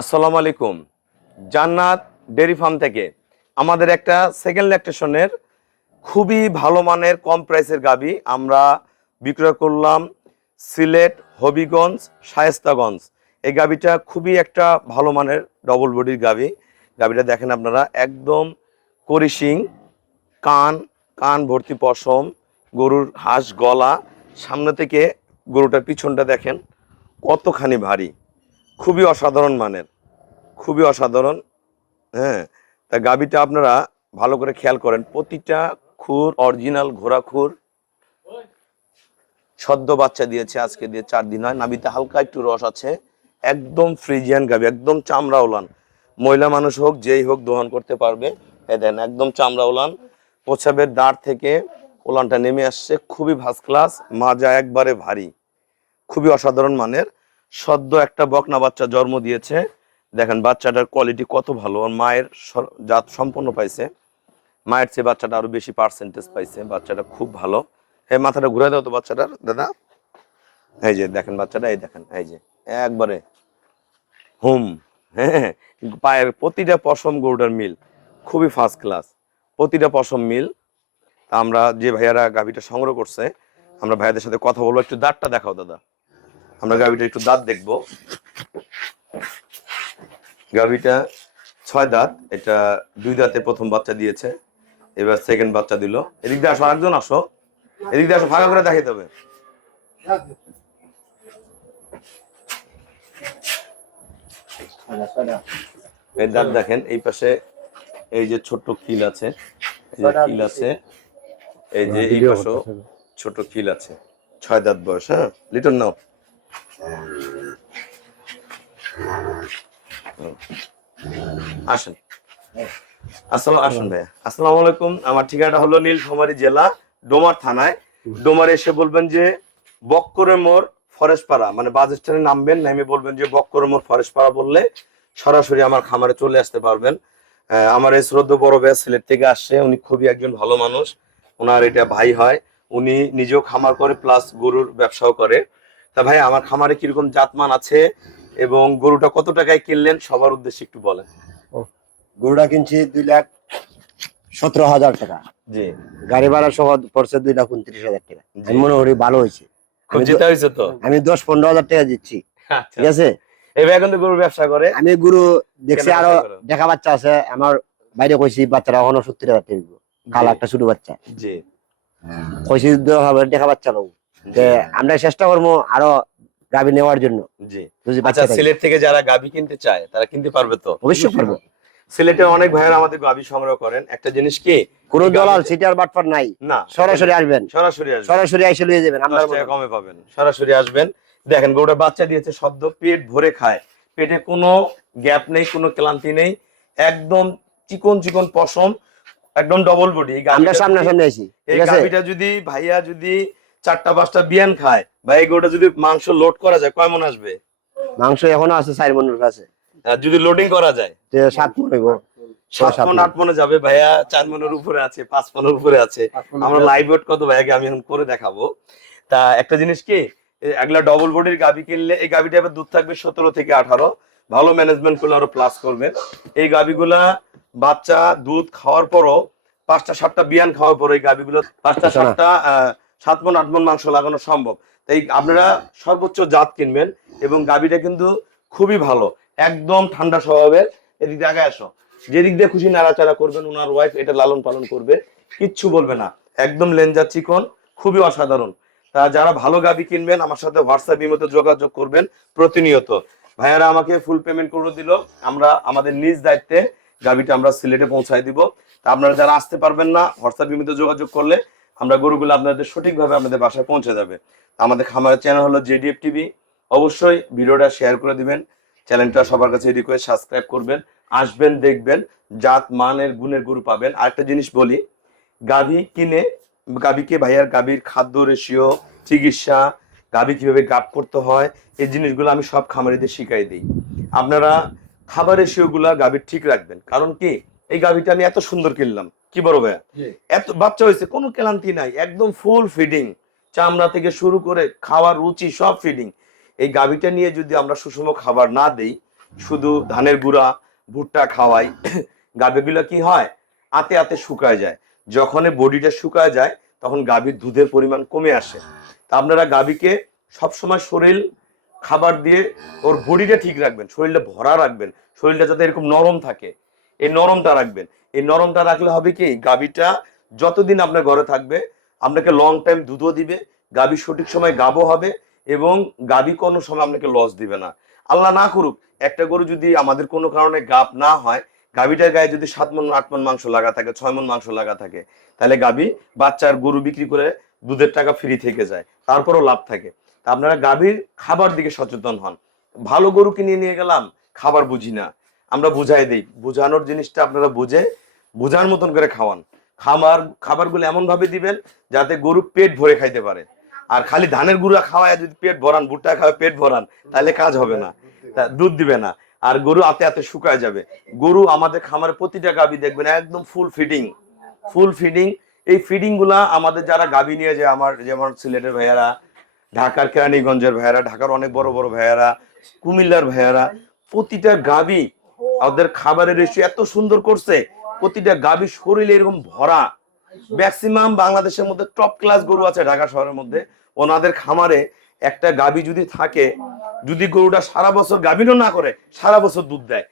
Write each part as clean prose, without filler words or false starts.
আসসালামু আলাইকুম। জান্নাত ডেয়ারি ফার্ম থেকে আমাদের একটা সেকেন্ড ল্যাকটেশনের খুবই ভালো মানের কম প্রাইসের গাভী আমরা বিক্রয় করলাম সিলেট, হবিগঞ্জ, শায়েস্তাগঞ্জ। এই গাভীটা খুবই একটা ভালো মানের ডবল বডির গাভী। গাভীটা দেখেন আপনারা, একদম করিশিং, কান কান ভর্তি পশম, গরুর হাঁস গলা, সামনে থেকে গরুটার পিছনটা দেখেন কতখানি ভারী, খুবই অসাধারণ মানের, খুবই অসাধারণ। হ্যাঁ, তা গাভীটা আপনারা ভালো করে খেয়াল করেন, প্রতিটা খুর অরিজিনাল ঘোড়া খুর, সদ্য বাচ্চা দিয়েছে, আজকে দিয়ে 4 দিন হয়, নাভিতে হালকা একটু রস আছে, একদম ফ্রিজিয়ান গাভী, একদম চামড়া ওলান, মহিলা মানুষ হোক যেই হোক দহন করতে পারবে। দেন একদম চামড়া ওলান, প্রস্রাবের দাঁড় থেকে ওলানটা নেমে আসছে, খুবই ফার্স্ট ক্লাস, মাজা একবারে ভারী, খুবই অসাধারণ মানের। সদ্য একটা বকনা বাচ্চা জন্ম দিয়েছে, দেখেন বাচ্চাটার কোয়ালিটি কত ভালো, আর মায়ের জাত সম্পন্ন পাইছে, মায়ের চেয়ে বাচ্চাটা আরো বেশি পার্সেন্টেজ পাইছে, বাচ্চাটা খুব ভালো। এই মাথাটা ঘুরে দাও তো বাচ্চাটার দাদা, এই যে দেখেন বাচ্চাটা, এই দেখেন, এই যে একবারে হুম। হ্যাঁ, পায়ের প্রতিটা পশম গরুটার মিল, খুবই ফার্স্ট ক্লাস, প্রতিটা পশম মিল। আমরা যে ভাইয়ারা গাভীটা সংগ্রহ করছে, আমরা ভাইয়াদের সাথে কথা বলবো। একটু দাঁতটা দেখাও দাদা, আমরা গাভীটা একটু দাঁত দেখবো। গাভীটা 6 দাঁত, এটা 2 দাঁতে প্রথম বাচ্চা দিয়েছে, এবার সেকেন্ড বাচ্চা দিল। এদিক দিয়ে আসো, আরেকজন আসো, এদিক দিয়ে আসো, ফাঁকা করে দেখাইতে হবে। এই দাঁত দেখেন, এই পাশে এই যে ছোট্ট খিল আছে, এই যে খিল আছে, এই যে এই পাশে ছোট খিল আছে। 6 দাঁত বয়স। হ্যাঁ, লিটন নাও। আসেন, আসুন ভাইয়া। আসসালামু আলাইকুম। আমার ঠিকানাটা হলো নীলফামারী জেলা, ডোমার থানায়। ডোমারে এসে বলবেন যে বক্করের মোড় ফরেস্টপাড়া, মানে বাস স্ট্যান্ডে নামবেন, নেমে বলবেন যে বক্করের মোড় ফরেস্টপাড়া, বললে সরাসরি আমার খামারে চলে আসতে পারবেন। আমার এই শ্রদ্ধ বড় ভাই সিলেট থেকে আসছে, উনি খুবই একজন ভালো মানুষ, ওনার এটা ভাই হয়, উনি নিজেও খামার করে প্লাস গরুর ব্যবসাও করে। তা ভাই, আমার খামারে কিরকম জাতমান আছে এবং গরুটা কত টাকায় কিনলেন সবার উদ্দেশ্যে একটু বলেন। গরুটা কিনছি 2,17,000 টাকা। জি, গাড়ি ভাড়া সহ পড়ছে 2,29,000 টাকা। আমি মনে করি ভালো হয়েছে। খুব জিতা হয়েছে তো। আমি 10-15,000 টাকা দিচ্ছি, ঠিক আছে। এবার এখন তো গরুর ব্যবসা করে, আমি গরু দেখছি, আরো কেনাবেচা করো। দেখা বাচ্চা আছে আমার বাইরে, কইছি বাচ্চারা এখনো 70,000 টাকা দিব। কালা একটা ছোট বাচ্চা জি, কইছি দেখা বাচ্চা নেবো, যে আমরা চেষ্টা করবো আরো গাভী নেওয়ার জন্য। জি। যদি আচ্ছা, বাচ্চা থাকে, সিলেট থেকে যারা গাভী কিনতে চায় তারা কিনতে পারবে তো? অবশ্যই পারবো। সিলেটে অনেক ভাইয়েরা আমাদের গাভী সংগ্রহ করেন। একটা জিনিস কি, কোনো দলাল সিটার বাটপার নাই, না, সরাসরি আসবেন, সরাসরি আসবেন, সরাসরি এসে নিয়ে যাবেন, 10 টাকা কমে পাবেন, সরাসরি আসবেন। দেখেন গরুটা বাচ্চা দিয়েছে, সদ্য পেট ভরে খায়, পেটে কোনো গ্যাপ নেই, কোনো ক্লান্তি নেই, একদম চিকন চিকন পশম, একদম ডবল বডি। আমরা সামনে সামনে আছি, এই ঠিক আছে। গাভীটা যদি ভাইয়া যদি 4টা-5টা বিয়ান খায়, বা এই গরুটা যদি মাংস লোড করা যায়, কয় মন আসবে? মাংস এখনো আছে 4 মনের কাছে, যদি লোডিং করা যায় 7 মন হইব, 7 মন 8 মনে যাবে। ভাইয়া 4 মনের উপরে আছে, 5 মনের উপরে আছে। আমরা লাইভ ওয়েট কত ভাইয়াকে আমি এখন করে দেখাবো। তা একটা জিনিস কি, এগুলা ডবল বডির গাভী কিনলে এই গাভীটা এবার দুধ থাকবে 17 থেকে 18, ভালো ম্যানেজমেন্ট করলে আরো প্লাস করবেন। এই গাভীগুলা বাচ্চা দুধ খাওয়ার পরও 5টা-7টা বিয়ান খাওয়ার পর এই গাভীগুলো 5টা-7টা 7 মন 8 মন মাংস লাগানো সম্ভব। তাই আপনারা সর্বোচ্চ জাত কিনবেন, এবং গাভীটা কিন্তু খুবই ভালো, একদম ঠান্ডা স্বভাবের। এদিকে আগে আসো, যেদিক দিয়ে খুশি নাড়াচাড়া করবেন, ওনার ওয়াইফ এটা লালন পালন করবে, কিচ্ছু বলবে না, একদম লেঞ্জা চিকন, খুবই অসাধারণ। তা যারা ভালো গাভী কিনবেন আমার সাথে হোয়াটসঅ্যাপ ইমোতে যোগাযোগ করবেন প্রতিনিয়ত। ভাইয়ারা আমাকে ফুল পেমেন্ট করে দিল, আমরা আমাদের নিজ দায়িত্বে গাভীটা আমরা সিলেটে পৌঁছায় দিব। তা আপনারা যারা আসতে পারবেন না, হোয়াটসঅ্যাপ ইমোতে যোগাযোগ করলে আমরা গরুগুলো আপনাদের সঠিকভাবে আপনাদের বাসায় পৌঁছে যাবে। আমাদের খামারের চ্যানেল হলো জেডিএফ টিভি, অবশ্যই ভিডিওটা শেয়ার করে দিবেন, চ্যানেলটা সবার কাছে রিকোয়েস্ট সাবস্ক্রাইব করবেন, আসবেন, দেখবেন, জাত মানের গুণের গরু পাবেন। আরেকটা জিনিস বলি, গাভী কিনে গাভীকে ভাইয়ার গাভীর খাদ্য রেশিও, চিকিৎসা, গাভী কিভাবে গাব করতে হয়, এই জিনিসগুলো আমি সব খামারিদের শিখাই দিই। আপনারা খাবার রেশিও গুলা গাভীর ঠিক রাখবেন, কারণ কি, এই গাভীটা আমি এত সুন্দর কিনলাম, কি বড় ভাইয়া, এত বাচ্চা হয়েছে, কোনো ক্লান্তি নাই, একদম ফুল ফিডিং, চামড়া থেকে শুরু করে খাওয়ার রুচি সব ফিডিং। এই গাভীটা নিয়ে যদি আমরা সুষম খাবার না দেই, শুধু ধানের গুঁড়া ভুট্টা খাওয়াই, গাভীগুলো কি হয়, আতে আতে শুকায় যায়। যখন বডিটা শুকায় যায় তখন গাভীর দুধের পরিমাণ কমে আসে। তা আপনারা গাভীকে সবসময় শরীর খাবার দিয়ে ওর বডিটা ঠিক রাখবেন, শরীরটা ভরা রাখবেন, শরীরটা যাতে এরকম নরম থাকে, এই নরমটা রাখবেন। এই নরমটা রাখলে হবে কি, গাভীটা যতদিন আপনার ঘরে থাকবে আপনাকে লং টাইম দুধও দিবে, গাভী সঠিক সময় গাবও হবে, এবং গাভী কোনো সময় আপনাকে লস দিবে না। আল্লাহ না করুক একটা গরু যদি আমাদের কোনো কারণে গাব না হয়, গাভীটার গায়ে যদি 7 মণ 8 মণ মাংস লাগা থাকে, 6 মণ মাংস লাগা থাকে, তাহলে গাভী বাচ্চার গরু বিক্রি করে দুধের টাকা ফ্রি থেকে যায়, তারপরও লাভ থাকে। তা আপনারা গাভীর খাবার দিকে সচেতন হন। ভালো গরু কিনে নিয়ে গেলাম, খাবার বুঝি না, আমরা বুঝাই দেই, বুঝানোর জিনিসটা আপনারা বুঝে বোঝার মতন করে খাওয়ান। খাবারগুলো এমন ভাবে দিবেন যাতে গরু পেট ভরে খাইতে পারে। আর খালি ধানের গুঁড়া খাওয়ায় যদি পেট ভরান, ভুট্টা খাওয়ায় পেট ভরান, তাহলে কাজ হবে না, দুধ দিবে না, আর গরু আতে আতে শুকায় যাবে। গরু আমাদের খামারে প্রতিটা গাভী দেখবেন একদম ফুল ফিডিং, ফুল ফিডিং। এই ফিডিং গুলা আমাদের যারা গাভী নিয়ে যায়, আমার যেমন সিলেটের ভাইয়ারা, ঢাকার কেরানীগঞ্জের ভাইয়ারা, ঢাকার অনেক বড় বড় ভাইয়ারা, কুমিল্লার ভাইয়ারা, প্রতিটা গাভী ওদের খাবারের রেশিও এত সুন্দর করছে, প্রতিটা গাভী শরীরে এরকম ভরা। ম্যাক্সিমাম বাংলাদেশের মধ্যে টপ ক্লাস গরু আছে ঢাকা শহরের মধ্যে, ওনাদের খামারে একটা গাভী যদি থাকে, যদি গরুটা সারা বছর গাভীরও না করে, সারা বছর দুধ দেয়,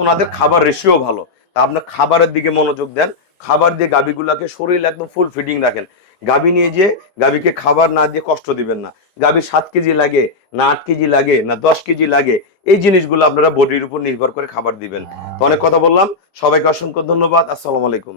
ওনাদের খাবার রেশিও ভালো। তা আপনার খাবারের দিকে মনোযোগ দেন, খাবার দিয়ে গাভীগুলাকে শরীর একদম ফুল ফিডিং রাখেন। গাভী নিয়ে যে গাভীকে খাবার না দিয়ে কষ্ট দিবেন না। গাভীর 7 কেজি লাগে না 8 কেজি লাগে না 10 কেজি লাগে, এই জিনিসগুলো আপনারা বডির উপর নির্ভর করে খাবার দিবেন। তো অনেক কথা বললাম, সবাইকে অসংখ্য ধন্যবাদ। আসসালামু আলাইকুম।